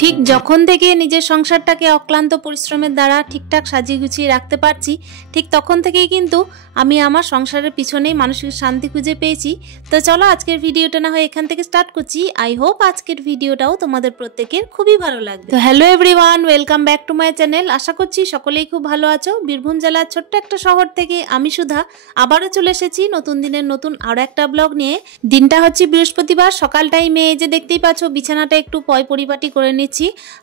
ঠিক যখন থেকে নিজের সংসারটাকে অক্লান্ত পরিশ্রমের দ্বারা ঠিকঠাক সাজিয়ে গুছিয়ে রাখতে পারছি, ঠিক তখন থেকেই কিন্তু আমি আমার সংসারের পিছনেই মানসিক শান্তি খুঁজে পেয়েছি। তো চলো আজকের ভিডিওটা না হয় এখান থেকে স্টার্ট করছি। আই হোপ আজকের ভিডিওটাও তোমাদের প্রত্যেকের খুবই ভালো লাগবে। তো hello everyone, welcome back to my channel. আশা করছি সকলেই খুব ভালো আছো। বীরভূম জেলার ছোট্ট একটা শহর থেকে আমি সুধা আবারও চলে এসেছি নতুন দিনের নতুন আরো একটা ব্লগ নিয়ে। দিনটা হচ্ছে বৃহস্পতিবার, সকাল টাইমে এই যে দেখতেই পাচ্ছ বিছানাটা একটু পরিপাটি করে নিচ্ছি।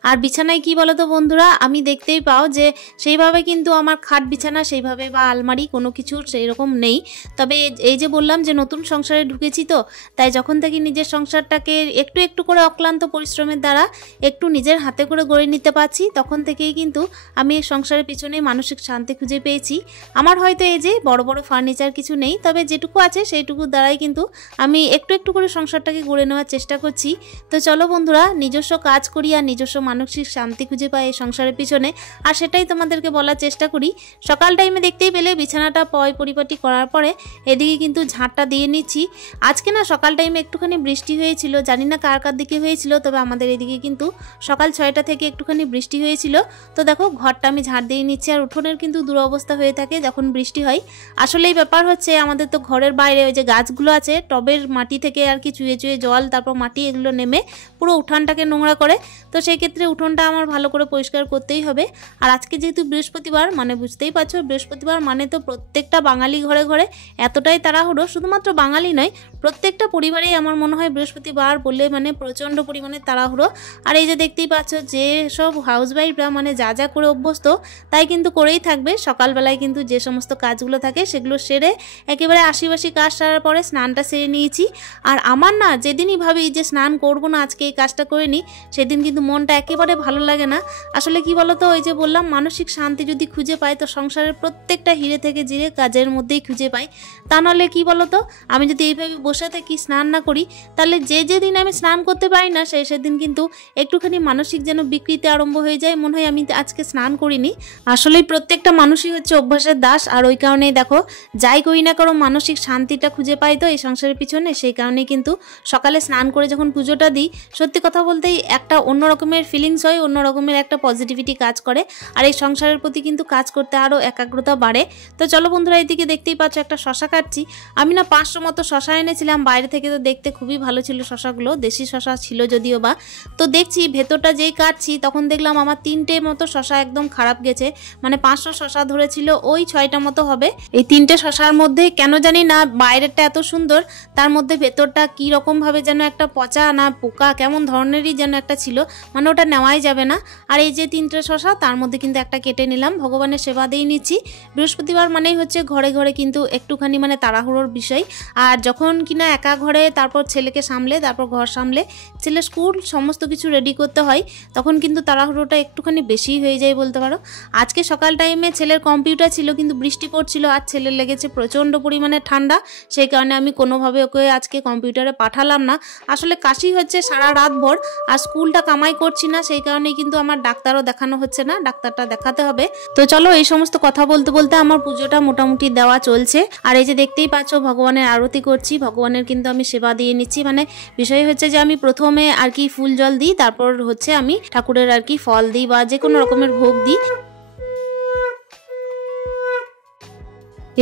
আর বিছানায় কি বলতো বন্ধুরা, আমি দেখতেই পাও যে সেইভাবে কিন্তু আমার খাট বিছানা সেইভাবে বা আলমারি কোনো কিছু সেই রকম নেই। তবে এই যে বললাম যে নতুন সংসারে ঢুকেছি, তো তাই যখন থেকে নিজের সংসারটাকে একটু একটু করে অক্লান্ত পরিশ্রমের দ্বারা একটু নিজের হাতে করে গড়ে নিতে পারছি, তখন থেকেই কিন্তু আমি এই সংসারের পিছনে মানসিক শান্তি খুঁজে পেয়েছি। আমার হয়তো এই যে বড় বড় ফার্নিচার কিছু নেই, তবে যেটুকু আছে সেইটুকুর দ্বারাই কিন্তু আমি একটু একটু করে সংসারটাকে গড়ে নেওয়ার চেষ্টা করছি। তো চলো বন্ধুরা, নিজস্ব কাজ করি আর নিজস্ব মানসিক শান্তি খুঁজে পাই এই সংসারের পিছনে, আর সেটাই তোমাদেরকে বলার চেষ্টা করি। সকাল টাইমে দেখতেই পেলে বিছানাটা পরিপাটি করার পরে এদিকে কিন্তু ঝাঁটটা দিয়ে নিচ্ছি। আজকে না সকাল টাইমে একটুখানি বৃষ্টি হয়েছিল, জানি না কার কার দিকে হয়েছিল, তবে আমাদের এদিকে কিন্তু সকাল 6টা থেকে একটুখানি বৃষ্টি হয়েছিল। তো দেখো ঘরটা আমি ঝাঁট দিয়ে নিচ্ছি। আর উঠোনের কিন্তু দুরবস্থা হয়ে থাকে যখন বৃষ্টি হয়। আসলে এই ব্যাপার হচ্ছে, আমাদের তো ঘরের বাইরে ওই যে গাছগুলো আছে, টবের মাটি থেকে আর কি চুয়ে চুয়ে জল তারপর মাটি এগুলো নেমে পুরো উঠানটাকে নোংরা করে। তো সেই ক্ষেত্রে উঠোনটা আমার ভালো করে পরিষ্কার করতেই হবে। আর আজকে যেহেতু বৃহস্পতিবার, মানে বুঝতেই পারছো বৃহস্পতিবার মানে তো প্রত্যেকটা বাঙালি ঘরে ঘরে এতটাই তাড়াহুড়ো। শুধুমাত্র বাঙালি নয়, প্রত্যেকটা পরিবারেই আমার মনে হয় বৃহস্পতিবার বললে মানে প্রচণ্ড পরিমাণে তাড়াহুড়ো। আর এই যে দেখতেই পাচ্ছ যে সব হাউসওয়াইফরা মানে যা যা করে অভ্যস্ত তাই কিন্তু করেই থাকবে। সকালবেলায় কিন্তু যে সমস্ত কাজগুলো থাকে সেগুলো সেরে একেবারে আশিবাসি কাজ সারার পরে স্নানটা সেরে নিয়েছি। আর আমার না যেদিনই ভাবি যে স্নান করবো না, আজকে এই কাজটা করে নিই, সেদিন কিন্তু মনটা একেবারে ভালো লাগে না। আসলে কি বলতো, ওই যে বললাম মানসিক শান্তি যদি খুঁজে পাই তো সংসারের প্রত্যেকটা হিরে থেকে জিরে কাজের মধ্যেই খুঁজে পাই। তা নাহলে কি বলতো, আমি যদি এইভাবে বসে থাকি স্নান না করি, তাহলে যেদিন আমি স্নান করতে পারি না সেদিন কিন্তু একটুখানি মানসিক যেন বিকৃতি আরম্ভ হয়ে যায়, মনে হয় আমি আজকে স্নান করিনি। আসলেই প্রত্যেকটা মানুষই হচ্ছে অভ্যাসের দাস। আর ওই কারণেই দেখো যাই করি না কারো মানসিক শান্তিটা খুঁজে পাই তো এই সংসারের পিছনে, সেই কারণেই কিন্তু সকালে স্নান করে যখন পুজোটা দিই, সত্যি কথা বলতেই একটা অন্য রকমের ফিলিংস হয়, অন্য রকমের একটা পজিটিভিটি কাজ করে। আর এই সংসারের প্রতি কিন্তু কাজ করতে আরও একাগ্রতা বাড়ে। তো চলো বন্ধুরা, এইদিকে দেখতেই পাচ্ছ একটা শশা কাটছি। আমি না 500 মতো শশা এনেছিলাম বাইরে থেকে, তো দেখতে খুবই ভালো ছিল শশাগুলো, দেশি শশা ছিল যদিও বা। তো দেখছি ভেতরটা যেই কাটছি তখন দেখলাম আমার 3টে মতো শশা একদম খারাপ গেছে। মানে 500 শশা ধরেছিল, ওই 6টা মতো হবে। এই 3টে শশার মধ্যে কেন জানি না বাইরেরটা এত সুন্দর, তার মধ্যে ভেতরটা কি রকম ভাবে যেন একটা পচা না পোকা কেমন ধরনেরই যেন একটা ছিল, মানে ওটা নেওয়াই যাবে না। আর এই যে 3টে শশা তার মধ্যে কিন্তু একটা কেটে নিলাম, ভগবানের সেবা দিয়ে নিচ্ছি। বৃহস্পতিবার মানেই হচ্ছে ঘরে ঘরে কিন্তু একটুখানি মানে তাড়াহুড়োর বিষয়। আর যখন কিনা একা ঘরে তারপর ছেলেকে সামলে তারপর ঘর সামলে ছেলে স্কুল সমস্ত কিছু রেডি করতে হয়, তখন কিন্তু তাড়াহুড়োটা একটুখানি বেশি হয়ে যায় বলতে পারো। আজকে সকাল টাইমে ছেলের কম্পিউটার ছিল কিন্তু বৃষ্টি পড়ছিল, আর ছেলের লেগেছে প্রচণ্ড পরিমাণে ঠান্ডা, সেই কারণে আমি কোনোভাবে ওকে আজকে কম্পিউটারে পাঠালাম না। আসলে কাশি হচ্ছে সারা রাত ভর, আর স্কুলটা কামাই করছি না, সেই কারণেই কিন্তু আমার ডাক্তারও দেখানো হচ্ছে না, ডাক্তারটা দেখাতে হবে। তো চলো এই সমস্ত কথা বলতে বলতে আমার পুজোটা মোটামুটি দেওয়া চলছে। আর এই যে দেখতেই পাচ্ছ ভগবানের আরতি করছি, ভগবানের কিন্তু আমি সেবা দিয়ে নিচ্ছি। মানে বিষয় হচ্ছে যে আমি প্রথমে আর কি ফুল জল দিই, তারপর হচ্ছে আমি ঠাকুরের আর কি ফল দিই বা যে কোনো রকমের ভোগ দিই।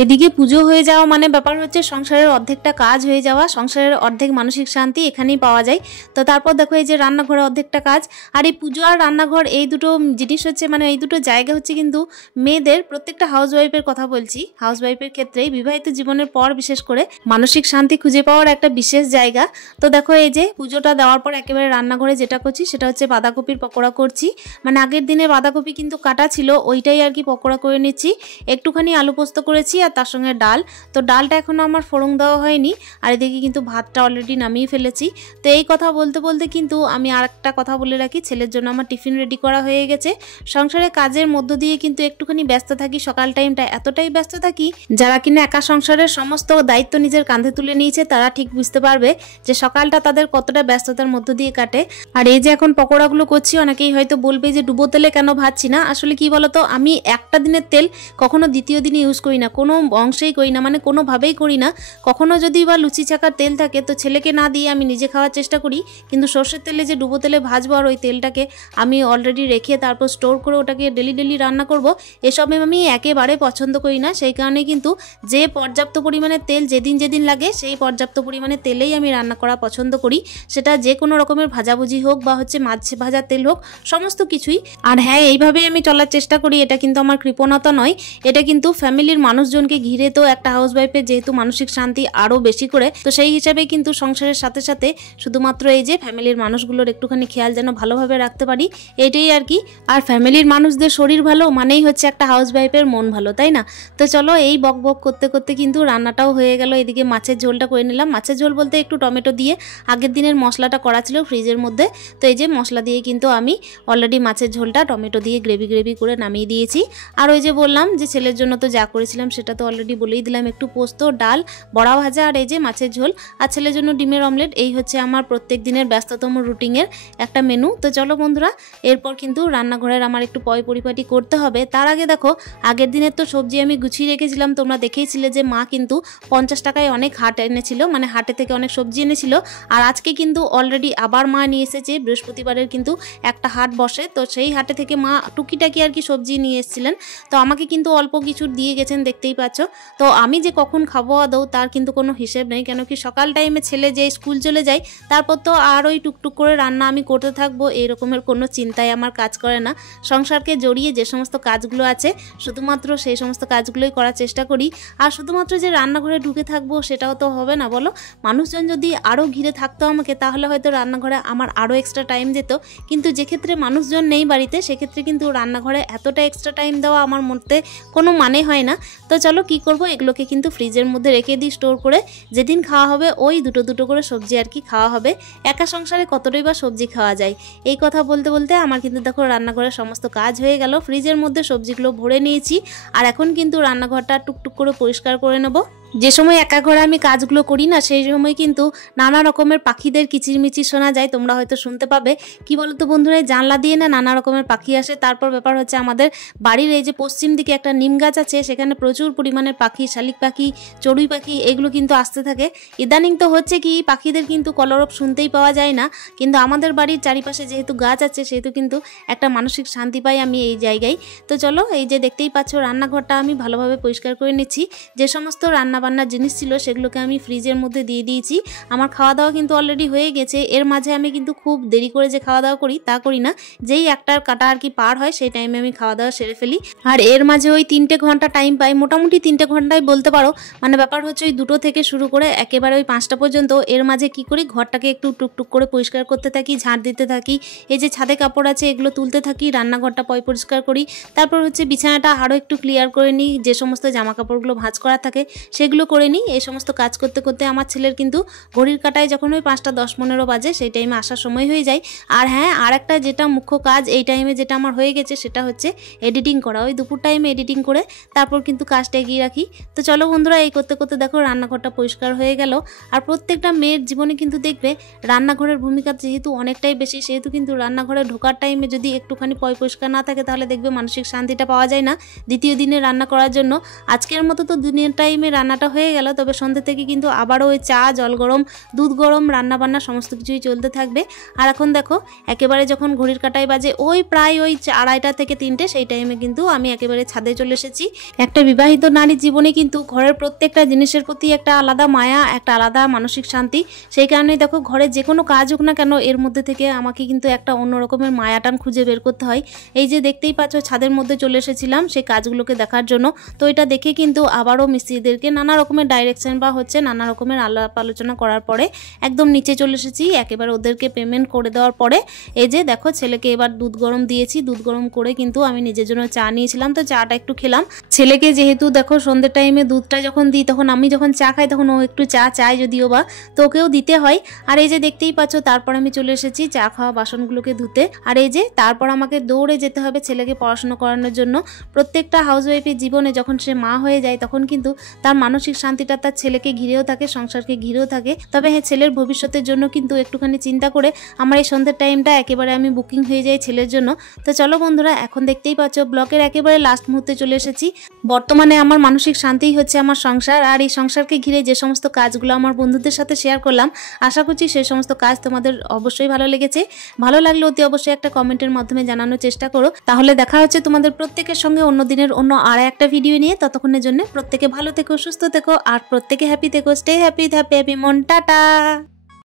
এদিকে পুজো হয়ে যাওয়া মানে ব্যাপার হচ্ছে সংসারের অর্ধেকটা কাজ হয়ে যাওয়া, সংসারের অর্ধেক মানসিক শান্তি এখানেই পাওয়া যায়। তো তারপর দেখো এই যে রান্নাঘরে অর্ধেকটা কাজ। আর এই পুজো আর রান্নাঘর এই দুটো জিনিস হচ্ছে মানে এই দুটো জায়গা হচ্ছে কিন্তু মেয়েদের, প্রত্যেকটা হাউসওয়াইফের কথা বলছি, হাউসওয়াইফের ক্ষেত্রেই বিবাহিত জীবনের পর বিশেষ করে মানসিক শান্তি খুঁজে পাওয়ার একটা বিশেষ জায়গা। তো দেখো এই যে পুজোটা দেওয়ার পর একেবারে রান্নাঘরে যেটা করছি সেটা হচ্ছে বাঁধাকপির পকোড়া করছি। মানে আগের দিনে বাঁধাকপি কিন্তু কাটা ছিল, ওইটাই আর কি পকোড়া করে নিচ্ছি। একটুখানি আলু পোস্ত করেছি আর তার সঙ্গে ডাল। তো ডালটা এখনো আমার ফোড়ন দেওয়া হয়নি, আর এদিকে কিন্তু ভাতটা অলরেডি নামিয়ে ফেলেছি। তো এই কথা বলতে বলতে কিন্তু আমি আর একটা কথা বলে রাখি, ছেলের জন্য আমার টিফিন রেডি করা হয়ে গেছে। সংসারে কাজের মধ্য দিয়ে কিন্তু একটুখানি ব্যস্ত থাকি, সকাল টাইমটা এতটাই ব্যস্ত থাকি, যারা কিনা একা সংসারের সমস্ত দায়িত্ব নিজের কাঁধে তুলে নিয়েছে তারা ঠিক বুঝতে পারবে যে সকালটা তাদের কতটা ব্যস্ততার মধ্য দিয়ে কাটে। আর এই যে এখন পকোড়াগুলো করছি, অনেকেই হয়তো বলবে যে ডুবো তেলে কেন ভাজছি না। আসলে কি বলতো, আমি একটা দিনের তেল কখনো দ্বিতীয় দিনে ইউজ করি না, কোন কোনো অংশেই করি না, মানে কোনোভাবেই করি না। কখনো যদি বা লুচি ছাকার তেল থাকে তো ছেলেকে না দিয়ে আমি নিজে খাওয়ার চেষ্টা করি, কিন্তু সর্ষের তেলে যে ডুবো তেলে ভাজবো আর ওই তেলটাকে আমি অলরেডি রেখে তারপর স্টোর করে ওটাকে ডেলি রান্না করব, এসব আমি একেবারে পছন্দ করি না। সেই কারণে কিন্তু যে পর্যাপ্ত পরিমাণে তেল যেদিন লাগে সেই পর্যাপ্ত পরিমাণে তেলেই আমি রান্না করা পছন্দ করি, সেটা যে কোনো রকমের ভাজাভুজি হোক বা হচ্ছে মাছ ভাজা তেল হোক, সমস্ত কিছুই। আর হ্যাঁ, এইভাবেই আমি চলার চেষ্টা করি। এটা কিন্তু আমার কৃপণতা নয়, এটা কিন্তু ফ্যামিলির মানুষজনকে ঘিরে তো একটা হাউসওয়াইফের যেহেতু মানসিক শান্তি আরও বেশি করে, তো সেই হিসাবে কিন্তু সংসারের সাথে সাথে শুধুমাত্র এই যে ফ্যামিলির মানুষগুলোর একটুখানি খেয়াল যেন ভালোভাবে রাখতে পারি, এটাই আর কি। আর ফ্যামিলির মানুষদের শরীর ভালো মানেই হচ্ছে একটা হাউসওয়াইফের মন ভালো, তাই না? তো চলো, এই বক বক করতে করতে কিন্তু রান্নাটাও হয়ে গেল। এদিকে মাছের ঝোলটা করে নিলাম। মাছের ঝোল বলতে একটু টমেটো দিয়ে আগের দিনের মশলাটা করা ছিল ফ্রিজের মধ্যে, তো এই যে মশলা দিয়ে কিন্তু আমি অলরেডি মাছের ঝোলটা টমেটো দিয়ে গ্রেভি করে নামিয়ে দিয়েছি। আর ওই যে বললাম যে ছেলের জন্য তো যা করেছিলাম সেটা তো অলরেডি বলেই দিলাম, একটু পোস্ত, ডাল, বড়া ভাজা আর এই যে মাছের ঝোল, আর ছেলের জন্য ডিমের অমলেট। এই হচ্ছে আমার প্রত্যেক দিনের ব্যস্ততম রুটিনের একটা মেনু। তো চলো বন্ধুরা, এরপর কিন্তু রান্নাঘরের আমার একটু পরিপাটি করতে হবে। তার আগে দেখো, আগের দিনের তো সবজি আমি গুছিয়ে রেখেছিলাম, তোমরা দেখেইছিলে যে মা কিন্তু 50 টাকায় অনেক হাট এনেছিল, মানে হাটে থেকে অনেক সবজি এনেছিল। আর আজকে কিন্তু অলরেডি আবার মা নিয়ে এসেছে, বৃহস্পতিবারের কিন্তু একটা হাট বসে, তো সেই হাটে থেকে মা টুকিটাকি আর কি সবজি নিয়ে এসেছিলেন। তো আমাকে কিন্তু অল্প কিছু দিয়ে গেছেন, দেখতেই পাচ্ছ। তো আমি যে কখন খাবো আদৌ তার কিন্তু কোনো হিসেব নেই, কেন কি সকাল টাইমে ছেলে যে স্কুল চলে যায়, তারপর তো আর ওই টুকটুক করে রান্না আমি করতে থাকবো, এরকমের কোনো চিন্তায় আমার কাজ করে না। সংসারকে জড়িয়ে যে সমস্ত কাজগুলো আছে শুধুমাত্র সেই সমস্ত কাজগুলোই করার চেষ্টা করি। আর শুধুমাত্র যে রান্নাঘরে ঢুকে থাকবো সেটাও তো হবে না, বলো? মানুষজন যদি আরও ঘিরে থাকতো আমাকে, তাহলে হয়তো রান্নাঘরে আমার আরও এক্সট্রা টাইম যেত। কিন্তু যেক্ষেত্রে মানুষজন নেই বাড়িতে, সেক্ষেত্রে কিন্তু রান্নাঘরে এতটা এক্সট্রা টাইম দেওয়া আমার মধ্যে কোনো মানে হয় না। তো চলো কি করব, এগুলোকে কিন্তু ফ্রিজের মধ্যে রেখে দিই স্টোর করে। যেদিন খাওয়া হবে ওই দুটো করে সবজি আর কি খাওয়া হবে। একা সংসারে কতটাই বা সবজি খাওয়া যায়। এই কথা বলতে বলতে আমার কিন্তু দেখো রান্নাঘরের সমস্ত কাজ হয়ে গেল। ফ্রিজের মধ্যে সবজিগুলো ভরে নিয়েছি, আর এখন কিন্তু রান্নাঘরটা টুকটুক করে পরিষ্কার করে নেব। যে সময় একা ঘরে আমি কাজগুলো করি না, সেই সময় কিন্তু নানা রকমের পাখিদের কিচিরমিচির শোনা যায়, তোমরা হয়তো শুনতে পাবে। কি বলতো বন্ধুরা, জানলা দিয়ে না নানা রকমের পাখি আসে। তারপর ব্যাপার হচ্ছে আমাদের বাড়ির এই যে পশ্চিম দিকে একটা নিম গাছ আছে, সেখানে প্রচুর পরিমাণের পাখি, শালিক পাখি, চড়ুই পাখি, এগুলো কিন্তু আসতে থাকে। ইদানিং তো হচ্ছে কি পাখিদের কিন্তু কলরব শুনতেই পাওয়া যায় না, কিন্তু আমাদের বাড়ির চারিপাশে যেহেতু গাছ আছে সেহেতু কিন্তু একটা মানসিক শান্তি পাই আমি এই জায়গায়। তো চলো, এই যে দেখতেই পাচ্ছ রান্নাঘরটা আমি ভালোভাবে পরিষ্কার করে নিচ্ছি। যে সমস্ত রান্নাবান্নার জিনিস ছিল সেগুলোকে আমি ফ্রিজের মধ্যে দিয়ে দিয়েছি। আমার খাওয়া দাওয়া কিন্তু অলরেডি হয়ে গেছে। এর মাঝে আমি কিন্তু খুব দেরি করে যে খাওয়া দাওয়া করি তা করি না, যেই একটার কাটা আর কি পার হয় সেই টাইমে আমি খাওয়া দাওয়া সেরে ফেলি। আর এর মাঝে ওই 3 ঘন্টা টাইম পাই, মোটামুটি 3 ঘন্টাই বলতে পারো। মানে ব্যাপার হচ্ছে ওই 2 থেকে শুরু করে একেবারে ওই 5টা পর্যন্ত। এর মাঝে কি করি, ঘরটাকে একটু টুকটুক করে পরিষ্কার করতে থাকি, ঝাঁট দিতে থাকি, এই যে ছাদে কাপড় আছে এগুলো তুলতে থাকি, রান্নাঘরটা পরিষ্কার করি, তারপর হচ্ছে বিছানাটা আরও একটু ক্লিয়ার করে নিই, যে সমস্ত জামা কাপড়গুলো ভাঁজ করা থাকে সেগুলো করে নিই। এই সমস্ত কাজ করতে করতে আমার ছেলের কিন্তু ঘড়ির কাটায় যখন ওই 5টা 10-15 বাজে সেই টাইমে আসার সময় হয়ে যায়। আর হ্যাঁ, আর একটা যেটা মুখ্য কাজ এই টাইমে যেটা আমার হয়ে গেছে সেটা হচ্ছে এডিটিং করা। ওই দুপুর টাইমে এডিটিং করে তারপর কিন্তু কাজটা এগিয়ে রাখি। তো চলো বন্ধুরা, এই করতে করতে দেখো রান্নাঘরটা পরিষ্কার হয়ে গেল। আর প্রত্যেকটা মেয়ের জীবনে কিন্তু দেখবে রান্নাঘরের ভূমিকা যেহেতু অনেকটাই বেশি, সেহেতু কিন্তু রান্নাঘরে ঢোকার টাইমে যদি একটুখানি পরিষ্কার না থাকে তাহলে দেখবে মানসিক শান্তিটা পাওয়া যায় না দ্বিতীয় দিনে রান্না করার জন্য। আজকের মতো তো দিনের টাইমে রান্নাটা হয়ে গেল, তবে সন্ধ্যে থেকে কিন্তু আবারও ওই চা, জল গরম, দুধ গরম, রান্নাবান্না সমস্ত কিছুই চলতে থাকবে। আর এখন দেখো একেবারে যখন ঘড়ির কাটায় বাজে ওই প্রায় ওই 2:30 থেকে 3টে, সেই টাইমে কিন্তু আমি একেবারে ছাদে চলে এসেছি। একটা বিবাহিত নারীর জীবনে কিন্তু ঘরের প্রত্যেকটা জিনিসের প্রতি একটা আলাদা মায়া, একটা আলাদা মানসিক শান্তি। সেই কারণেই দেখো ঘরে যে কোনো কাজ হোক না কেন এর মধ্যে থেকে আমাকে কিন্তু একটা অন্য রকমের মায়াটান খুঁজে বের করতে হয়। এই যে দেখতেই পাচ্ছ ছাদের মধ্যে চলে এসেছিলাম সেই কাজগুলোকে দেখার জন্য। তো এটা দেখে কিন্তু আবারও মিস্ত্রিদেরকে নানা রকমের ডাইরেকশন বা হচ্ছে নানা রকমের আলাপ আলোচনা করার পরে একদম নিচে চলে এসেছি। একেবারে ওদেরকে পেমেন্ট করে দেওয়ার পরে এই যে দেখো ছেলেকে এবার দুধ গরম দিয়েছি। দুধ গরম করে কিন্তু আমি নিজের জন্য চা নিয়েছিলাম, তো চাটা একটু খেলাম। ছেলেকে যেহেতু দেখো সন্ধ্যের টাইমে দুধটা যখন দিই, তখন আমি যখন চা খাই তখন ও একটু চা চায় যদিও বা, তো ওকেও দিতে হয়। আর এই যে দেখতেই পাচ্ছ তারপর আমি চলে এসেছি চা খাওয়া বাসনগুলোকে ধুতে। আর এই যে তারপর আমাকে দৌড়ে যেতে হবে ছেলেকে পড়াশোনা করানোর জন্য। প্রত্যেকটা হাউসওয়াইফের জীবনে যখন সে মা হয়ে যায় তখন কিন্তু তার মানসিক মানসিক শান্তিটা তার ছেলেকে ঘিরেও থাকে, সংসারকে ঘিরেও থাকে। তবে হ্যাঁ, ছেলের ভবিষ্যতের জন্য কিন্তু একটুখানি চিন্তা করে আমার এই সন্ধ্যের টাইমটা একেবারে আমি বুকিং হয়ে যাই ছেলের জন্য। তো চলো বন্ধুরা, এখন দেখতেই পাচ্ছ ব্লগের একেবারে লাস্ট মুহূর্তে চলে এসেছি। বর্তমানে আমার মানসিক শান্তিই হচ্ছে আমার সংসার, আর এই সংসারকে ঘিরে যে সমস্ত কাজগুলো আমার বন্ধুদের সাথে শেয়ার করলাম, আশা করছি সেই সমস্ত কাজ তোমাদের অবশ্যই ভালো লেগেছে। ভালো লাগলে অতি অবশ্যই একটা কমেন্টের মাধ্যমে জানানোর চেষ্টা করো। তাহলে দেখা হচ্ছে তোমাদের প্রত্যেকের সঙ্গে অন্য দিনের অন্য আর একটা ভিডিও নিয়ে। ততক্ষণের জন্য প্রত্যেকে ভালো থেকো, সুস্থ থেকো, আর প্রত্যেকে হ্যাপি থেকো। স্টে হ্যাপি, হ্যাপি হ্যাপি মন, টাটা।